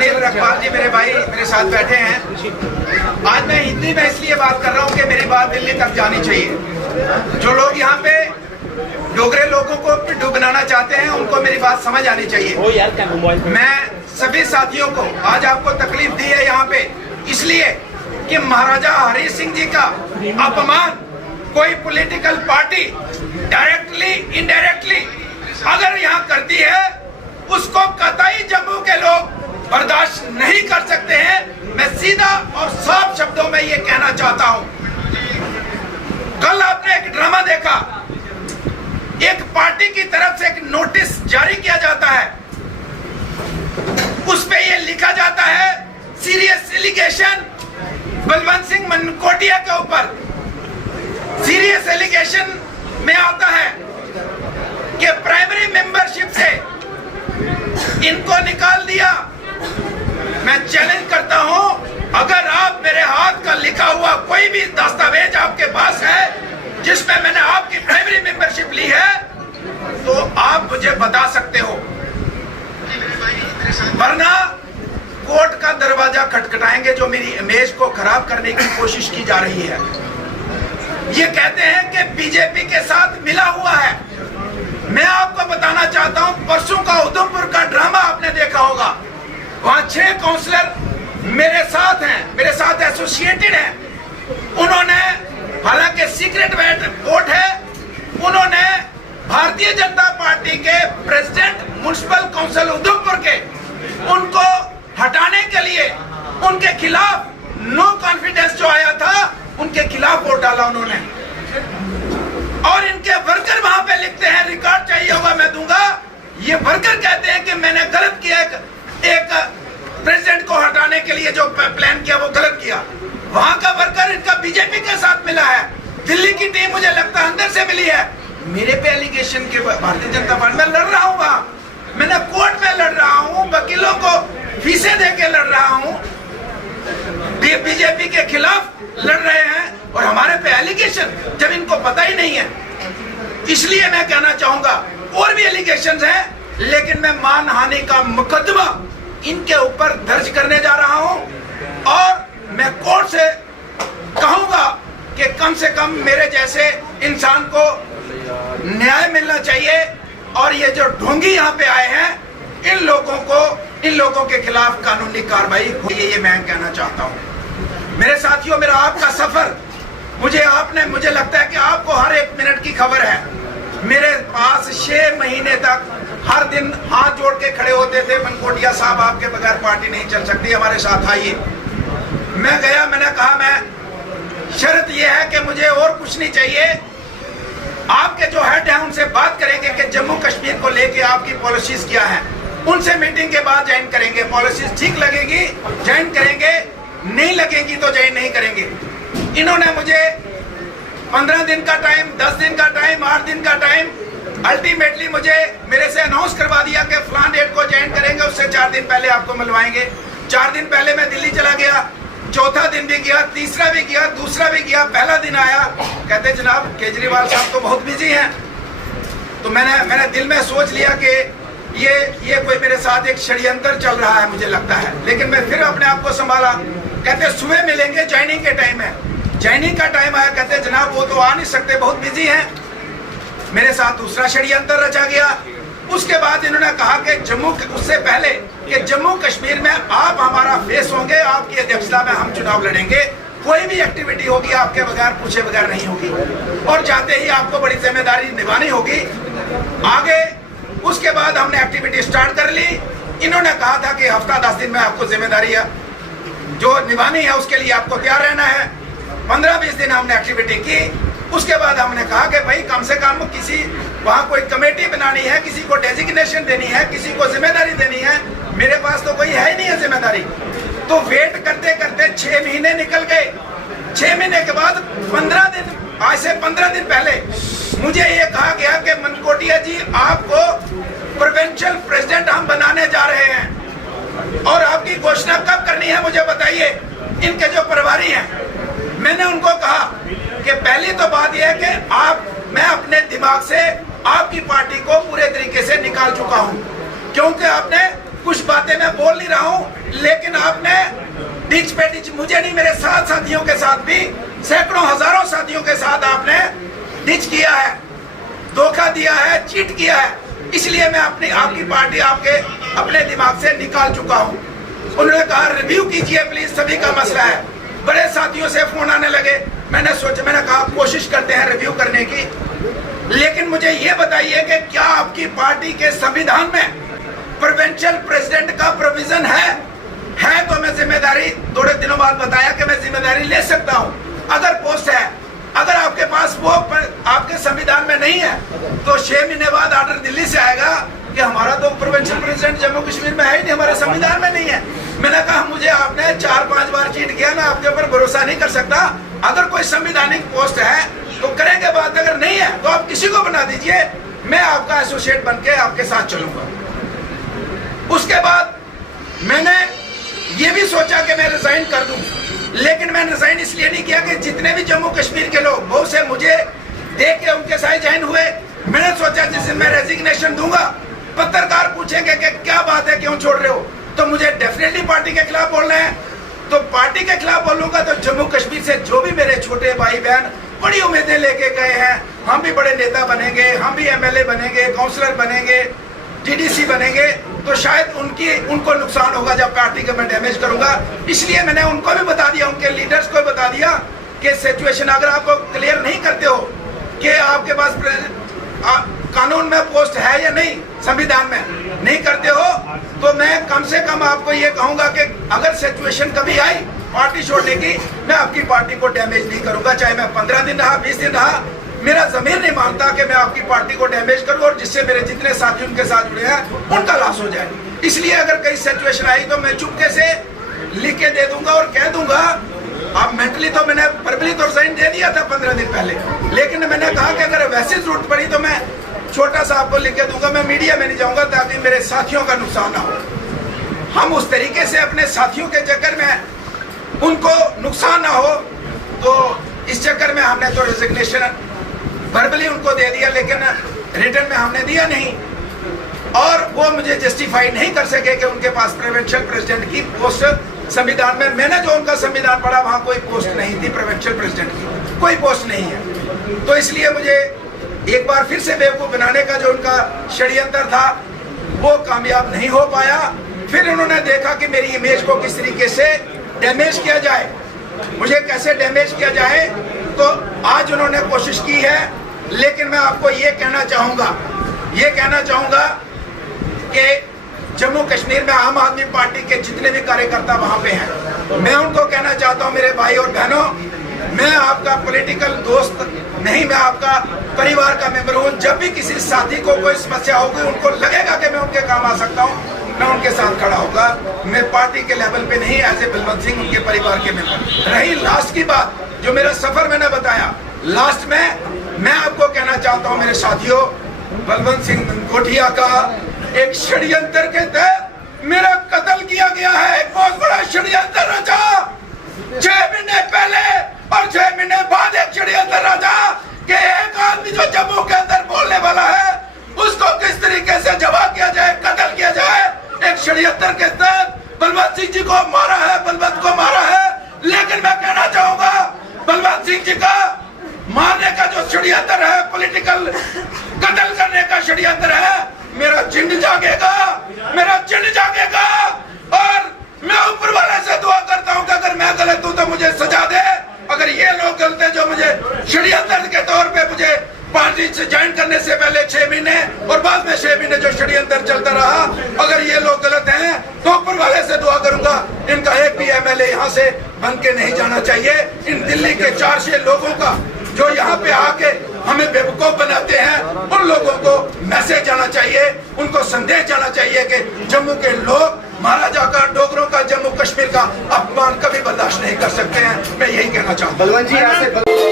अनिल रखवाल जी मेरे भाई मेरे साथ बैठे हैं। आज मैं हिंदी में इसलिए बात कर रहा हूँ कि मेरी बात दिल्ली तक जानी चाहिए। जो लोग यहाँ पे डोगरे लोगों को पिड्डू बनाना चाहते हैं उनको मेरी बात समझ आनी चाहिए। मैं सभी साथियों को आज आपको तकलीफ दी है यहाँ पे इसलिए कि महाराजा हरि सिंह जी का अपमान कोई पॉलिटिकल पार्टी डायरेक्टली इनडायरेक्टली अगर यहाँ करती है उसको कतई जम्मू के लोग बर्दाश्त नहीं कर सकते हैं। मैं सीधा और साफ शब्दों में ये कहना चाहता हूं। कल आपने एक ड्रामा देखा, एक पार्टी की तरफ से एक नोटिस जारी किया जाता है, उस पे ये लिखा जाता है सीरियस एलिगेशन बलवंत सिंह मनकोटिया के ऊपर। सीरियस एलिगेशन में आता है कि प्राइमरी मेंबरशिप से इनको निकाल दिया। मैं चैलेंज करता हूं, अगर आप मेरे हाथ का लिखा हुआ कोई भी दस्तावेज आपके पास है जिसमें मैंने आपकी प्राइमरी मेंबरशिप ली है तो आप मुझे बता सकते हो, वरना कोर्ट का दरवाजा खटखटाएंगे जो मेरी इमेज को खराब करने की कोशिश की जा रही है। ये कहते हैं कि बीजेपी के साथ मिला हुआ है। मैं आपको बताना चाहता हूं, परसों का उधमपुर का ड्रामा आपने देखा होगा। वहां 6 काउंसलर मेरे साथ हैं, मेरे साथ एसोसिएटेड हैं। उन्होंने, हालांकि सीक्रेट वोट है, उन्होंने भारतीय जनता पार्टी के प्रेसिडेंट म्युनिसिपल काउंसिल उधमपुर के उनको हटाने के लिए उनके खिलाफ नो कॉन्फिडेंस जो आया था उनके खिलाफ वोट डाला उन्होंने। और इनके वर्कर वहां पे लिखते हैं, रिकॉर्ड चाहिए होगा मैं दूंगा, ये वर्कर कहते हैं कि मैंने गलत किया, एक प्रेसिडेंट को हटाने के लिए जो प्लान किया वो गलत किया। वहां का वर्कर इनका बीजेपी के साथ मिला है। दिल्ली की टीम मुझे लगता है अंदर से मिली है। मेरे पे एलिगेशन के भारतीय जनता पार्टी में लड़ रहा हूँ, वहां मैंने कोर्ट में लड़ रहा हूँ, वकीलों को फीसें दे के लड़ रहा हूँ, बीजेपी के खिलाफ लड़ रहे हैं और हमारे पे एलिगेशन जब इनको पता ही नहीं है। इसलिए मैं कहना चाहूंगा और भी एलिगेशन हैं, लेकिन मैं मानहानि का मुकदमा इनके ऊपर दर्ज करने जा रहा हूं और मैं कोर्ट से कहूंगा कि कम से कम मेरे जैसे इंसान को न्याय मिलना चाहिए और ये जो ढोंगी यहाँ पे आए हैं इन लोगों के खिलाफ कानूनी कार्रवाई हो, ये मैं कहना चाहता हूं। मेरे साथियों, मेरा आपका सफर, मुझे लगता है कि आपको हर एक मिनट की खबर है। मेरे पास 6 महीने तक हर दिन हाथ जोड़ के खड़े होते थे, मनकोटिया साहब आपके बगैर पार्टी नहीं चल सकती, हमारे साथ आइए। मैं गया, मैंने कहा मैं शर्त यह है कि मुझे और कुछ नहीं चाहिए, आपके जो हेड है उनसे बात करेंगे कि जम्मू कश्मीर को लेके आपकी पॉलिसीज क्या है, उनसे मीटिंग के बाद ज्वाइन करेंगे। पॉलिसीज ठीक लगेगी ज्वाइन करेंगे, नहीं लगेगी तो ज्वाइन नहीं करेंगे। इन्होंने मुझे 15 दिन का टाइम, 10 दिन का टाइम, 8 दिन का टाइम, अल्टीमेटली मुझे मेरे से अनाउंस करवा दिया कि फलान डेट को ज्वाइन करेंगे, उससे 4 दिन पहले आपको मिलवाएंगे। 4 दिन पहले मैं दिल्ली चला गया, चौथा दिन भी गया, तीसरा भी गया, दूसरा भी गया। पहला दिन आया, कहते जनाब केजरीवाल साहब तो बहुत बिजी हैं। तो मैंने दिल में सोच लिया कि ये कोई मेरे साथ एक षड्यंत्र चल रहा है मुझे लगता है, लेकिन मैं फिर अपने आप को संभाला। कहते सुबह मिलेंगे, ज्वाइनिंग के टाइम है। ज्वाइनिंग का टाइम आया, कहते जनाब वो तो आ नहीं सकते, बहुत बिजी हैं। मेरे साथ दूसरा षड्यंत्र रचा गया। उसके बाद इन्होंने कहा कि उससे पहले कि जम्मू कश्मीर में आप हमारा फेस होंगे, आपकी अध्यक्षता में हम चुनाव लड़ेंगे, कोई भी एक्टिविटी होगी आपके बगैर पूछे बगैर नहीं होगी और जाते ही आपको बड़ी जिम्मेदारी निभानी होगी। आगे उसके बाद हमने एक्टिविटी स्टार्ट कर ली। इन्होंने कहा था कि हफ्ता 10 दिन में आपको जिम्मेदारी जो निभानी है उसके लिए आपको तैयार रहना है। 15-20 दिन हमने एक्टिविटी की। उसके बाद हमने कहा कि भाई कम से कम वहाँ कोई कमेटी बनानी है, किसी को डेजिग्नेशन देनी है, किसी को जिम्मेदारी देनी है। मेरे पास तो कोई है ही नहीं है जिम्मेदारी। तो वेट करते करते 6 महीने निकल गए। 6 महीने के बाद 15 दिन, आज से 15 दिन पहले मुझे ये कहा गया कि मनकोटिया जी आपको प्रोविंशियल प्रेसिडेंट हम बनाने जा रहे हैं और आपकी घोषणा कब करनी है मुझे बताइए। इनके जो प्रभारी हैं, मैंने उनको कहा कि पहली तो बात यह है कि मैं अपने दिमाग से आपकी पार्टी को पूरे तरीके से निकाल चुका हूं, क्योंकि आपने कुछ बातें मैं बोल नहीं रहा हूं, लेकिन आपने डिच पे डिच, मुझे नहीं मेरे साथ साथियों के साथ भी, सैकड़ों हजारों साथियों के साथ आपने डिच किया है, धोखा दिया है, चीट किया है। इसलिए मैं आपकी पार्टी आपके अपने दिमाग से निकाल चुका हूं। उन्होंने कहा रिव्यू कीजिए प्लीज, सभी का मसला है। बड़े साथियों से फोन आने लगे, मैंने कहा कोशिश करते हैं रिव्यू करने की, लेकिन मुझे ये बताइए कि क्या आपकी पार्टी के संविधान में प्रोविंशियल प्रेसिडेंट का प्रोविजन है तो मैं जिम्मेदारी, थोड़े दिनों बाद बताया कि मैं जिम्मेदारी ले सकता हूं अगर पोस्ट है। अगर आपके पास वो आपके संविधान में नहीं है तो 6 महीने बाद ऑर्डर दिल्ली से आएगा कि हमारा तो प्रोविंशियल प्रेसिडेंट जम्मू कश्मीर में है ही नहीं, हमारे संविधान में नहीं है। मैंने कहा मुझे आपने 4-5 बार चीट किया, मैं आपके ऊपर भरोसा नहीं कर सकता। अगर कोई संवैधानिक पोस्ट है तो करेंगे बात, अगर नहीं है तो आप किसी को बना दीजिए, मैं आपका एसोसिएट बन के आपके साथ चलूंगा। उसके बाद मैंने ये भी सोचा कि मैं रिजाइन कर दूं, लेकिन मैंने रिजाइन इसलिए नहीं किया कि जितने भी जम्मू कश्मीर के लोग बहुत से मुझे देख के उनके साथ ज्वाइन हुए, मैंने सोचा जिस दिन मैं रेजिग्नेशन दूंगा पत्रकार पूछेंगे कि क्या बात है, क्यों छोड़ रहे हो, तो मुझे डेफिनेटली पार्टी के खिलाफ बोलना है। तो पार्टी के खिलाफ बोलूंगा तो जम्मू कश्मीर से जो भी मेरे छोटे भाई बहन बड़ी उम्मीदें लेके गए हैं, हम भी बड़े नेता बनेंगे, हम भी एमएलए बनेंगे, काउंसलर बनेंगे, डीडीसी बनेंगे, तो शायद उनको नुकसान होगा जब पार्टी का मैं डैमेज करूंगा। इसलिए मैंने उनको भी बता दिया, उनके लीडर्स को बता दिया कि सिचुएशन अगर आपको क्लियर नहीं करते हो कि आपके पास कानून में पोस्ट है या नहीं, संविधान में नहीं करते हो, तो मैं कम से कम आपको ये कहूंगा कि अगर सिचुएशन कभी आई पार्टी छोड़ने की, मैं आपकी पार्टी को डैमेज नहीं करूंगा, चाहे मैं 15 दिन रहा, 20 दिन रहा, मेरा जमीर नहीं मानता कि मैं आपकी पार्टी को डैमेज करूं और जिससे मेरे जितने साथी उनके साथ जुड़े हैं उनका लॉस हो जाए। इसलिए अगर कई सिचुएशन आई तो मैं चुपके से लिख के दे दूंगा और कह दूंगा। अब मेंटली तो मैंने वर्बली तो रिजाइन दे दिया था 15 दिन पहले, लेकिन मैंने कहा कि अगर वैसी जरूरत पड़ी तो मैं छोटा सा आपको लिख के दूंगा, मैं मीडिया में नहीं जाऊंगा ताकि मेरे साथियों का नुकसान ना हो। हम उस तरीके से अपने साथियों के चक्कर में उनको नुकसान ना हो, तो इस चक्कर में हमने तो रेजिग्नेशन वर्बली उनको दे दिया, लेकिन रिटर्न में हमने दिया नहीं, और वो मुझे जस्टिफाई नहीं कर सके कि उनके पास प्रोविंशियल प्रेसिडेंट की पोस्ट संविधान में, मैंने जो उनका संविधान पढ़ा वहां कोई पोस्ट नहीं थी प्रोविंशियल प्रेसिडेंट की, कोई पोस्ट नहीं है। तो इसलिए मुझे एक बार फिर से बेवकूफ बनाने का जो उनका षड्यंत्र था वो कामयाब नहीं हो पाया। फिर उन्होंने देखा कि मेरी इमेज को किस तरीके से डैमेज किया जाए, मुझे कैसे डैमेज किया जाए, तो आज उन्होंने कोशिश की है। लेकिन मैं आपको ये कहना चाहूंगा कि जम्मू कश्मीर में आम आदमी पार्टी के जितने भी कार्यकर्ता वहां पे हैं, मैं उनको कहना चाहता हूं, मेरे भाई और बहनों, मैं आपका पॉलिटिकल दोस्त नहीं, मैं आपका परिवार का मेंबर हूं। जब भी किसी साथी को कोई समस्या होगी, उनको लगेगा कि मैं उनके काम आ सकता हूं, मैं उनके साथ खड़ा होगा। मैं पार्टी के लेवल पे नहीं, एज ए बलवंत सिंह उनके परिवार के मेंबर। रही लास्ट की बात, जो मेरा सफर मैंने बताया, लास्ट में मैं आपको कहना चाहता हूं मेरे साथियों, बलवंत सिंह गोटिया का एक षड्यंत्र के तहत मेरा कत्ल किया गया है। एक बहुत बड़ा षड्यंत्र रचा, 6 महीने पहले और 6 महीने बाद एक षड्यंत्र रचा कि एक आदमी जो जम्मू के अंदर बोलने वाला है उसको किस तरीके से जमा किया जाए, कत्ल किया जाए। एक षड्यंत्र के तहत बलवंत सिंह जी को मारा है, बलवंत को मारा है। लेकिन मैं कहना चाहूंगा बलवंत सिंह जी का मारने का जो षड्यंत्र है, पॉलिटिकल कत्ल करने का षड्यंत्र है, मेरा चिन्ह जागेगा, मेरा चिन्ह जागेगा। और मैं ऊपर वाले से दुआ करता हूं कि अगर मैं गलत हूं तो मुझे सजा दे। अगर ये लोग गलत है जो मुझे षड्यंत्र के तौर पे मुझे पार्टी से ज्वाइन करने से पहले 6 महीने और बाद में 6 महीने जो षड्यंत्र चलता रहा, अगर ये लोग गलत हैं तो ऊपर वाले से दुआ करूंगा इनका एक भी एमएलए यहाँ से बन के नहीं जाना चाहिए। इन दिल्ली के 400 लोगों का जो यहाँ पे आके हमें बेवकूफ बनाते हैं, उन लोगों को मैसेज जाना चाहिए, उनको संदेश जाना चाहिए कि जम्मू के लोग महाराजा का, डोगरों का, जम्मू कश्मीर का अपमान कभी बर्दाश्त नहीं कर सकते हैं। मैं यही कहना चाहता हूँ।